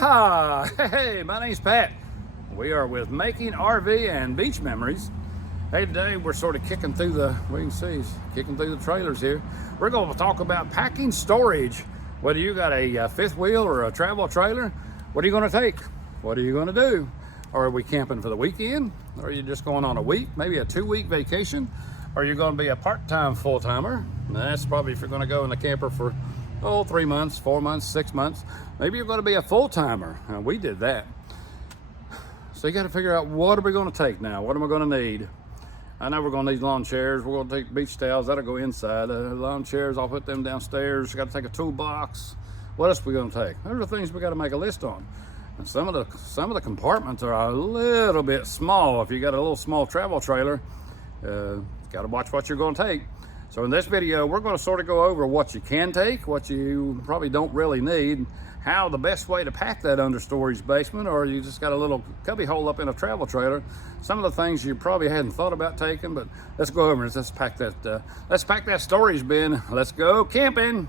Yeehaw! Hey, my name's Pat. We are with Making RV and Beach Memories. Hey, today we're sort of kicking through the, kicking through the trailers here. We're going to talk about packing storage. Whether you got a fifth wheel or a travel trailer, what are you going to take? What are you going to do? Or are we camping for the weekend? Or are you just going on a week, maybe a 2-week vacation? Or are you going to be a part-time full-timer? That's probably if you're going to go in the camper for 3 months, 4 months, 6 months. Maybe you're going to be a full-timer. We did that. So you got to figure out, what are we going to take now? What am I going to need? I know we're going to need lawn chairs. We're going to take beach towels. That'll go inside. Lawn chairs, I'll put them downstairs. You got to take a toolbox. What else are we going to take? Those are the things we got to make a list on. And some of the compartments are a little bit small. If you got a little small travel trailer, got to watch what you're going to take. So in this video, we're going to sort of go over what you can take, what you probably don't really need, how the best way to pack that under storage basement, or you just got a little cubby hole up in a travel trailer. Some of the things you probably hadn't thought about taking, but let's go over and let's pack that storage bin. Let's go camping.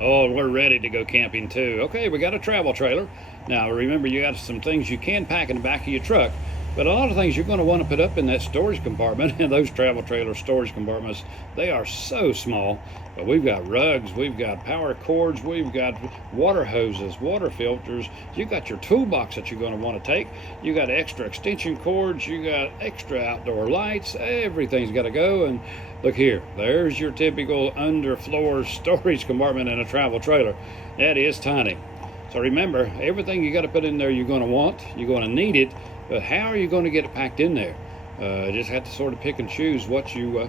Oh, we're ready to go camping too. Okay, we got a travel trailer. Now remember, you got some things you can pack in the back of your truck, but a lot of things you're going to want to put up in that storage compartment. And those travel trailer storage compartments, they are so small. But we've got rugs, we've got power cords, we've got water hoses, water filters. You got your toolbox that you're going to want to take. You got extra extension cords, you got extra outdoor lights. Everything's got to go. And look here, there's your typical underfloor storage compartment in a travel trailer. That is tiny. So remember, everything you got to put in there you're going to want, you're going to need it, but how are you going to get it packed in there? Just have to sort of pick and choose what you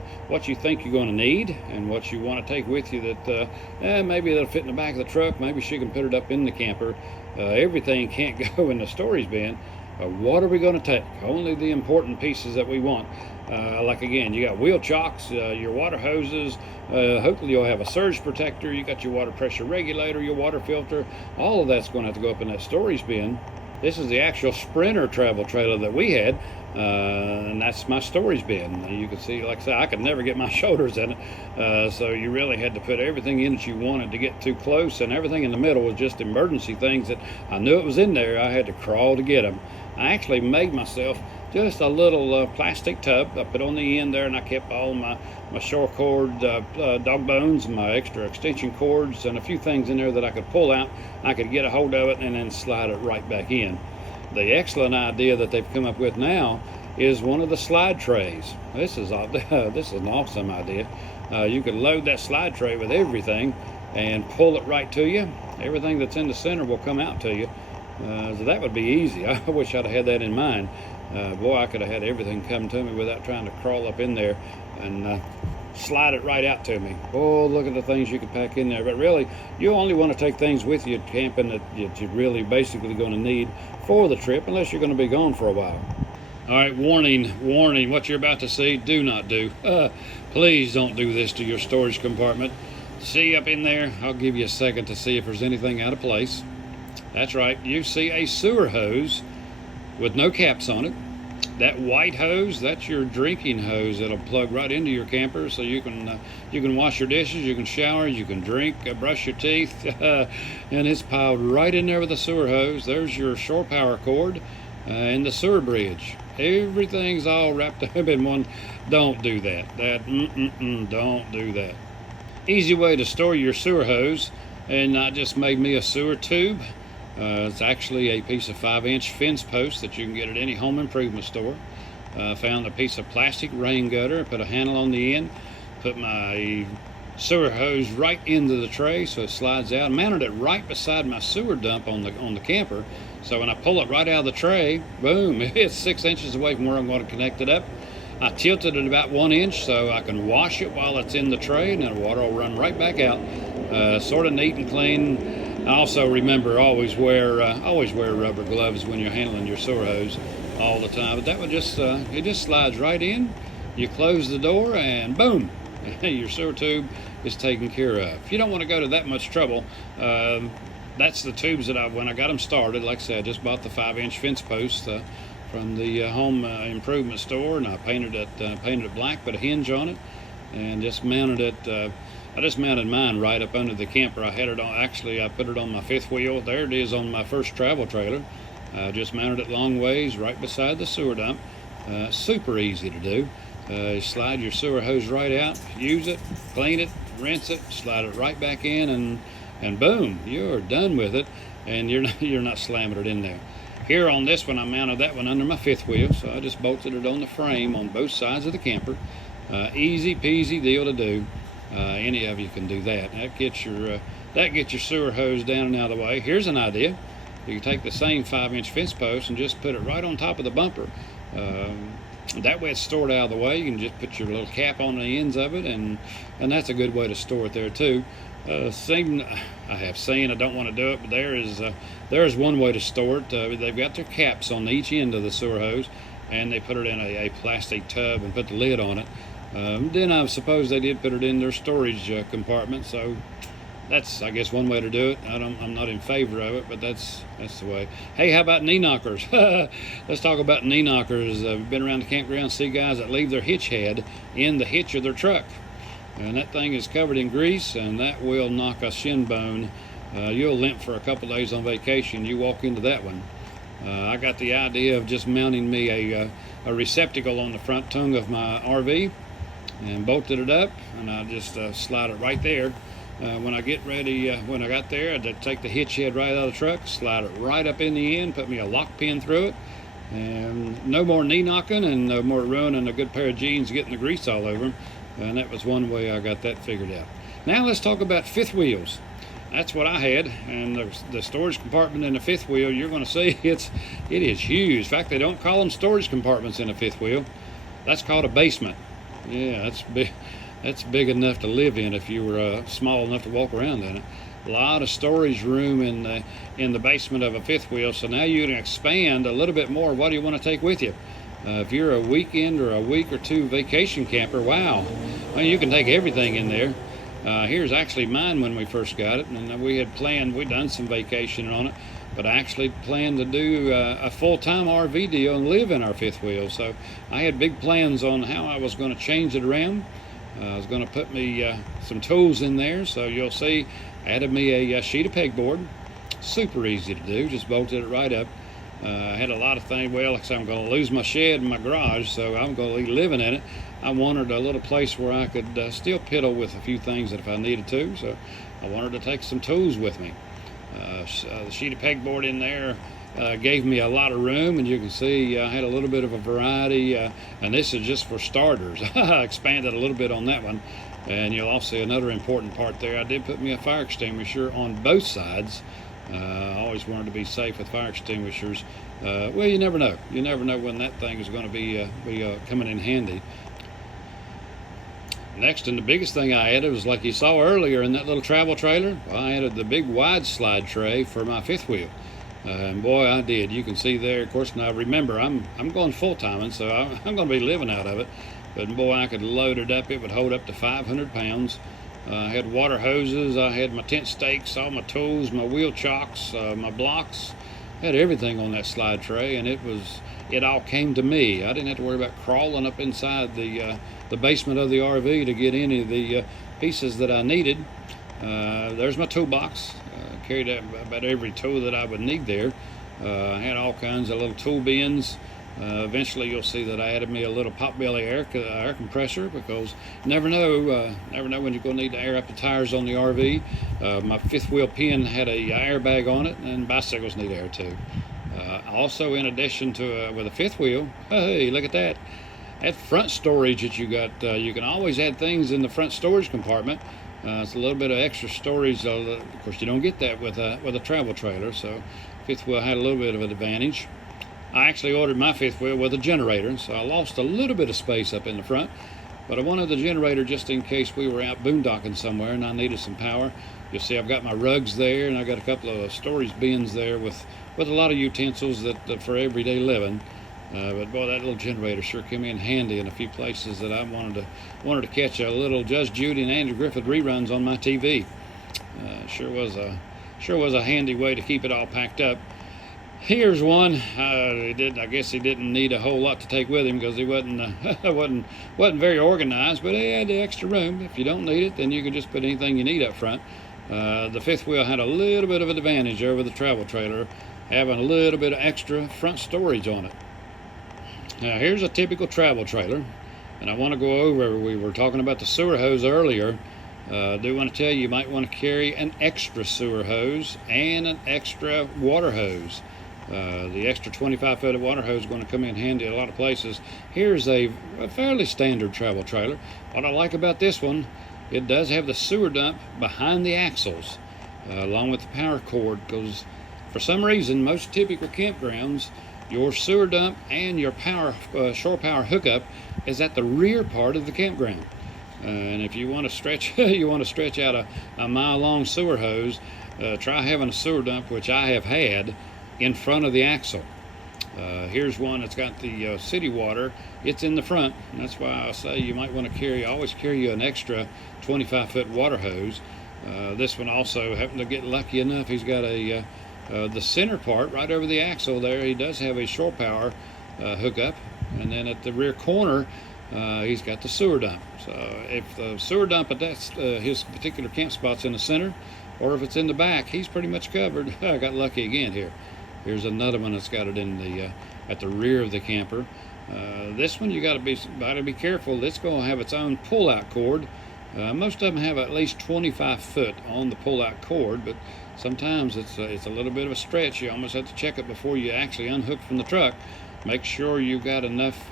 think you're going to need and what you want to take with you that maybe that'll fit in the back of the truck. Maybe she can put it up in the camper. Everything can't go in the storage bin. What are we going to take? Only the important pieces that we want. Like again, you got wheel chocks, your water hoses, hopefully you'll have a surge protector, you got your water pressure regulator, your water filter. All of that's going to have to go up in that storage bin. This is the actual Sprinter travel trailer that we had, and that's my storage bin. You can see, like I said, I could never get my shoulders in it, so you really had to put everything in that you wanted to get too close, and everything in the middle was just emergency things that I knew it was in there. I had to crawl to get them. I actually made myself just a little plastic tub. I put on the end there, and I kept all my shore cord dog bones, my extra extension cords, and a few things in there that I could pull out. I could get a hold of it and then slide it right back in. The excellent idea that they've come up with now is one of the slide trays. This is an awesome idea. You could load that slide tray with everything and pull it right to you. Everything that's in the center will come out to you. So that would be easy. I wish I'd have had that in mind. Boy, I could have had everything come to me without trying to crawl up in there and slide it right out to me. Oh, look at the things you could pack in there. But really, you only want to take things with you camping that you're really basically going to need for the trip, unless you're going to be gone for a while. All right, warning, what you're about to see, do not do. Please don't do this to your storage compartment. See up in there, I'll give you a second to see if there's anything out of place. That's right, you see a sewer hose with no caps on it. That white hose, that's your drinking hose that'll plug right into your camper, so you can wash your dishes, you can shower, you can drink, brush your teeth, and it's piled right in there with the sewer hose. There's your shore power cord and the sewer bridge. Everything's all wrapped up in one. Don't do that. Don't do that. Easy way to store your sewer hose, and I just made me a sewer tube. It's actually a piece of 5-inch fence post that you can get at any home improvement store. Found a piece of plastic rain gutter, put a handle on the end, put my sewer hose right into the tray so it slides out, mounted it right beside my sewer dump on the camper, so when I pull it right out of the tray, boom, it's 6 inches away from where I'm going to connect it up. I tilted it about 1 inch so I can wash it while it's in the tray, and then the water will run right back out. Sort of neat and clean. Also remember, always wear rubber gloves when you're handling your sewer hose all the time. But that would just it just slides right in. You close the door and boom, your sewer tube is taken care of. If you don't want to go to that much trouble, that's the tubes that when I got them started. Like I said, I just bought the 5-inch fence post from the home improvement store, and I painted it black, put a hinge on it, and just mounted it I just mounted mine right up under the camper. I had it on, actually I put it on my fifth wheel. There it is on my first travel trailer. I just mounted it long ways right beside the sewer dump. Super easy to do. You slide your sewer hose right out, use it, clean it, rinse it, slide it right back in, and boom, you're done with it, and you're not slamming it in there. Here on this one, I mounted that one under my fifth wheel, so I just bolted it on the frame on both sides of the camper. Easy peasy deal to do. Any of you can do that. That gets your sewer hose down and out of the way. Here's an idea. You can take the same 5-inch fence post and just put it right on top of the bumper. That way it's stored out of the way. You can just put your little cap on the ends of it, and that's a good way to store it there too. Thing I have seen, I don't want to do it, but there is one way to store it. They've got their caps on each end of the sewer hose, and they put it in a plastic tub and put the lid on it. Then I suppose they did put it in their storage compartment, so that's, I guess, one way to do it. I'm not in favor of it, but that's the way. Hey, how about knee knockers? Let's talk about knee knockers. I've been around the campground, see guys that leave their hitch head in the hitch of their truck, and that thing is covered in grease, and that will knock a shin bone. You'll limp for a couple days on vacation. You walk into that one. I got the idea of just mounting me a receptacle on the front tongue of my RV and bolted it up, and I just slide it right there. When I get ready, when I got there, I'd take the hitch head right out of the truck, slide it right up in the end, put me a lock pin through it, and no more knee knocking and no more ruining a good pair of jeans getting the grease all over them. And that was one way I got that figured out. Now let's talk about fifth wheels. That's what I had, and the storage compartment in the fifth wheel, you're going to see it is huge. In fact, they don't call them storage compartments in a fifth wheel. That's called a basement. Yeah, that's big. That's big enough to live in if you were small enough to walk around in it. A lot of storage room in the basement of a fifth wheel. So now you can expand a little bit more. What do you want to take with you? If you're a weekend or a week or two vacation camper, wow, well, you can take everything in there. Here's actually mine when we first got it, and we had planned, we'd done some vacationing on it, but I actually planned to do a full-time RV deal and live in our fifth wheel. So I had big plans on how I was going to change it around. I was going to put me some tools in there, so you'll see, added me a sheet of pegboard. Super easy to do, just bolted it right up. I had a lot of things. Well, like I said, I'm going to lose my shed and my garage, so I'm going to be living in it. I wanted a little place where I could still piddle with a few things that if I needed to, so I wanted to take some tools with me. The sheet of pegboard in there gave me a lot of room, and you can see I had a little bit of a variety, and this is just for starters. I expanded a little bit on that one, and you'll also see another important part there. I did put me a fire extinguisher on both sides. I always wanted to be safe with fire extinguishers. Well, you never know. You never know when that thing is going to be coming in handy. Next, and the biggest thing I added was, like you saw earlier in that little travel trailer, well, I added the big wide slide tray for my fifth wheel. And boy, I did. You can see there, of course, now remember, I'm going full-timing, so I'm going to be living out of it. But boy, I could load it up. It would hold up to 500 pounds. I had water hoses, I had my tent stakes, all my tools, my wheel chocks, my blocks. I had everything on that slide tray, and it all came to me. I didn't have to worry about crawling up inside the basement of the RV to get any of the pieces that I needed. There's my toolbox. Carried about every tool that I would need there. I had all kinds of little tool bins. Eventually you'll see that I added me a little potbelly air compressor, because you never know when you're going to need to air up the tires on the RV. My fifth wheel pin had a airbag on it, and bicycles need air too. Also, in addition to with a fifth wheel, hey, look at that. That front storage that you got, you can always add things in the front storage compartment. It's a little bit of extra storage. Of course, you don't get that with a travel trailer, so fifth wheel had a little bit of an advantage. I actually ordered my fifth wheel with a generator, so I lost a little bit of space up in the front, but I wanted the generator just in case we were out boondocking somewhere and I needed some power. You'll see I've got my rugs there, and I got a couple of storage bins there with a lot of utensils that for everyday living. But boy, that little generator sure came in handy in a few places that I wanted to catch a little Judge Judy and Andrew Griffith reruns on my TV. Sure was a handy way to keep it all packed up. Here's one. I guess he didn't need a whole lot to take with him because he wasn't wasn't very organized, but he had the extra room. If you don't need it, then you can just put anything you need up front. The fifth wheel had a little bit of an advantage over the travel trailer, having a little bit of extra front storage on it. Now here's a typical travel trailer, and I want to go over, we were talking about the sewer hose earlier. I do want to tell you, you might want to carry an extra sewer hose and an extra water hose. The extra 25-foot water hose is going to come in handy a lot of places. Here's a fairly standard travel trailer. What I like about this one, it does have the sewer dump behind the axles, along with the power cord, because for some reason, most typical campgrounds, your sewer dump and your shore power hookup is at the rear part of the campground. And if you want to stretch, out a mile-long sewer hose, try having a sewer dump, which I have had, in front of the axle. Here's one that's got the city water. It's in the front, and that's why I say you might want to always carry an extra 25-foot water hose. This one also happened to get lucky enough. He's got the center part right over the axle there. He does have a shore power hookup, and then at the rear corner, he's got the sewer dump. So if the sewer dump at his particular camp spot's in the center, or if it's in the back, he's pretty much covered. I got lucky again here. Here's another one that's got it in the at the rear of the camper. This one you got to be careful. It's going to have its own pull-out cord. Most of them have at least 25 foot on the pull-out cord, but sometimes it's a little bit of a stretch. You almost have to check it before you actually unhook from the truck. Make sure you've got enough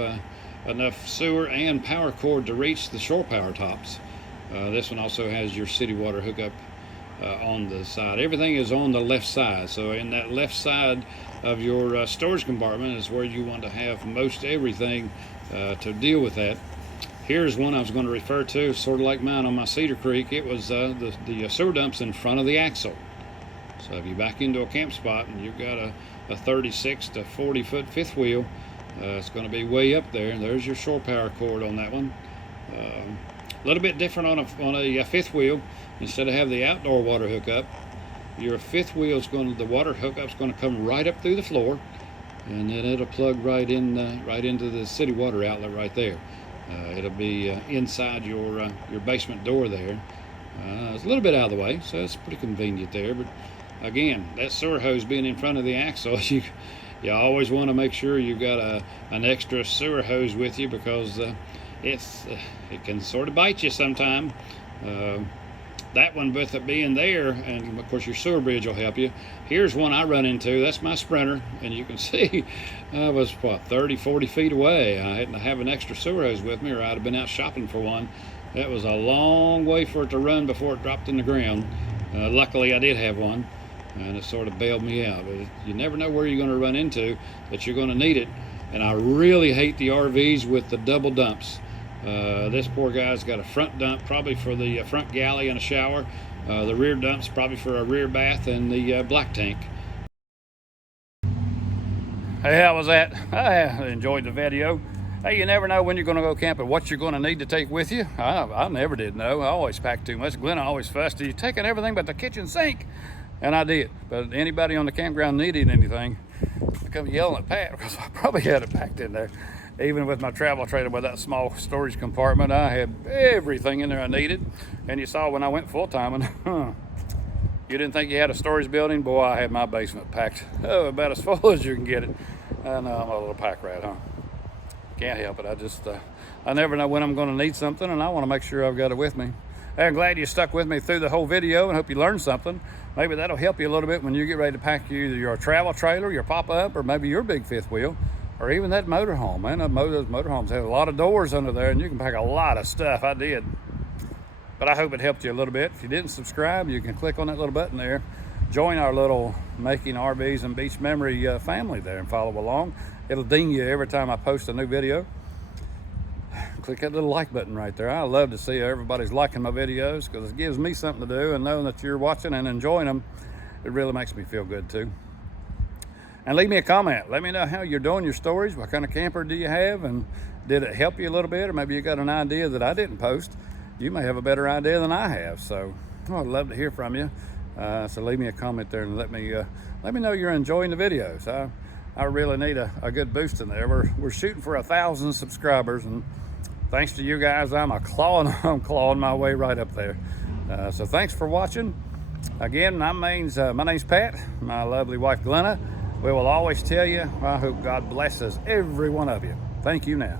sewer and power cord to reach the shore power tops. This one also has your city water hookup on the side. Everything is on the left side, so in that left side of your storage compartment is where you want to have most everything to deal with that. Here's one I was going to refer to, sort of like mine on my Cedar Creek. It was the sewer dumps in front of the axle. So if you back into a camp spot and you've got a 36 to 40 foot fifth wheel, it's going to be way up there. There's your shore power cord on that one. A little bit different on a fifth wheel. Instead of have the outdoor water hookup, your fifth wheel is the water hookup's going to come right up through the floor, and then it'll plug right into the city water outlet right there. It'll be inside your basement door there. It's a little bit out of the way, so it's pretty convenient there. But again, that sewer hose being in front of the axle, you always want to make sure you've got an extra sewer hose with you, because it can sort of bite you sometime. That one with it being there, and of course your sewer bridge will help you. Here's one I run into. That's my Sprinter, and you can see I was 30, 40 feet away. I hadn't have an extra sewer hose with me, or I'd have been out shopping for one. That was a long way for it to run before it dropped in the ground. Luckily I did have one, and it sort of bailed me out. But you never know where you're going to run into that you're going to need it. And I really hate the RVs with the double dumps. This poor guy's got a front dump, probably for the front galley and a shower. The rear dump's probably for a rear bath and the black tank. Hey, how was that? I enjoyed the video. Hey, you never know when you're going to go camping, what you're going to need to take with you. I never did know. I always packed too much. Glenna always fussed. You're taking everything but the kitchen sink. And I did. But anybody on the campground needed anything, I come yelling at Pat, because I probably had it packed in there. Even with my travel trailer with that small storage compartment, I had everything in there I needed. And you saw when I went full-time, and you didn't think you had a storage building? Boy, I had my basement packed about as full as you can get it. I know I'm a little pack rat, huh? Can't help it. I never know when I'm going to need something, and I want to make sure I've got it with me. I'm glad you stuck with me through the whole video, and hope you learned something. Maybe that'll help you a little bit when you get ready to pack either your travel trailer, your pop-up, or maybe your big fifth wheel, or even that motorhome. Man, those motorhomes have a lot of doors under there, and you can pack a lot of stuff. I did. But I hope it helped you a little bit. If you didn't subscribe, you can click on that little button there. Join our little Making RVs and Beach Memory family there and follow along. It'll ding you every time I post a new video. Click that little like button right there. I love to see everybody's liking my videos, because it gives me something to do, and knowing that you're watching and enjoying them, it really makes me feel good too. And leave me a comment. Let me know how you're doing your storage. What kind of camper do you have? And did it help you a little bit? Or maybe you got an idea that I didn't post. You may have a better idea than I have. So I'd love to hear from you. So leave me a comment there and let me let me know you're enjoying the videos. I really need a good boost in there. We're shooting for 1,000 subscribers, and thanks to you guys, I'm clawing my way right up there. So thanks for watching. Again, my name's Pat. My lovely wife Glenna. We will always tell you, I hope God blesses every one of you. Thank you now.